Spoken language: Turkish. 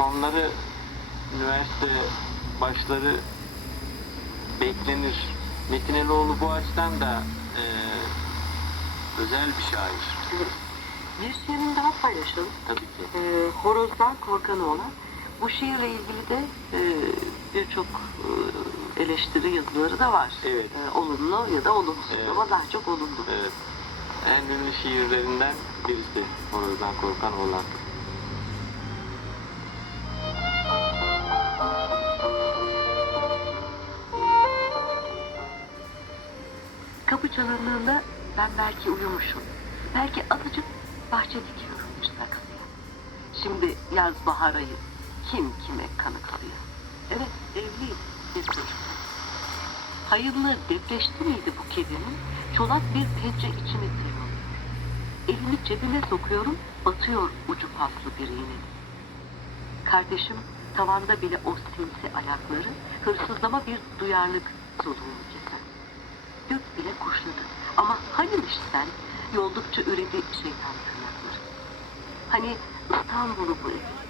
sonları üniversite başları beklenir. Metin Eloğlu bu açıdan da e, özel bir şair. Bir şiirini daha paylaşalım. Tabii ki. Ee, Horozdan Korkanı olan. Bu şiirle ilgili de e, birçok e, eleştiri yazıları da var. Evet. E, olumlu ya da olumsuz Evet. ama daha çok olumlu. Evet. En ünlü şiirlerinden birisi Horozdan Korkan Oğlan. Kapı çalındığında ben belki uyumuşum. Belki azıcık bahçe dikiyorum saksıya. Şimdi yaz bahar ayı kim kime kanıksıyor. Evet evliyim bir çocuk. Hayırlı depreşti miydi bu kedinin? Çolak bir pençe içimi sıyırıyor. Elimi cebime sokuyorum, batıyor ucu paslı bir iğne. Kardeşim tavanda bile o sinsi ayakları, hırsızlama bir duyarlılık. Gök bile kuşladı. Ama hanimiş sen yoldukça üredi şeytan tırnakları. Hani İstanbul'u bu evi,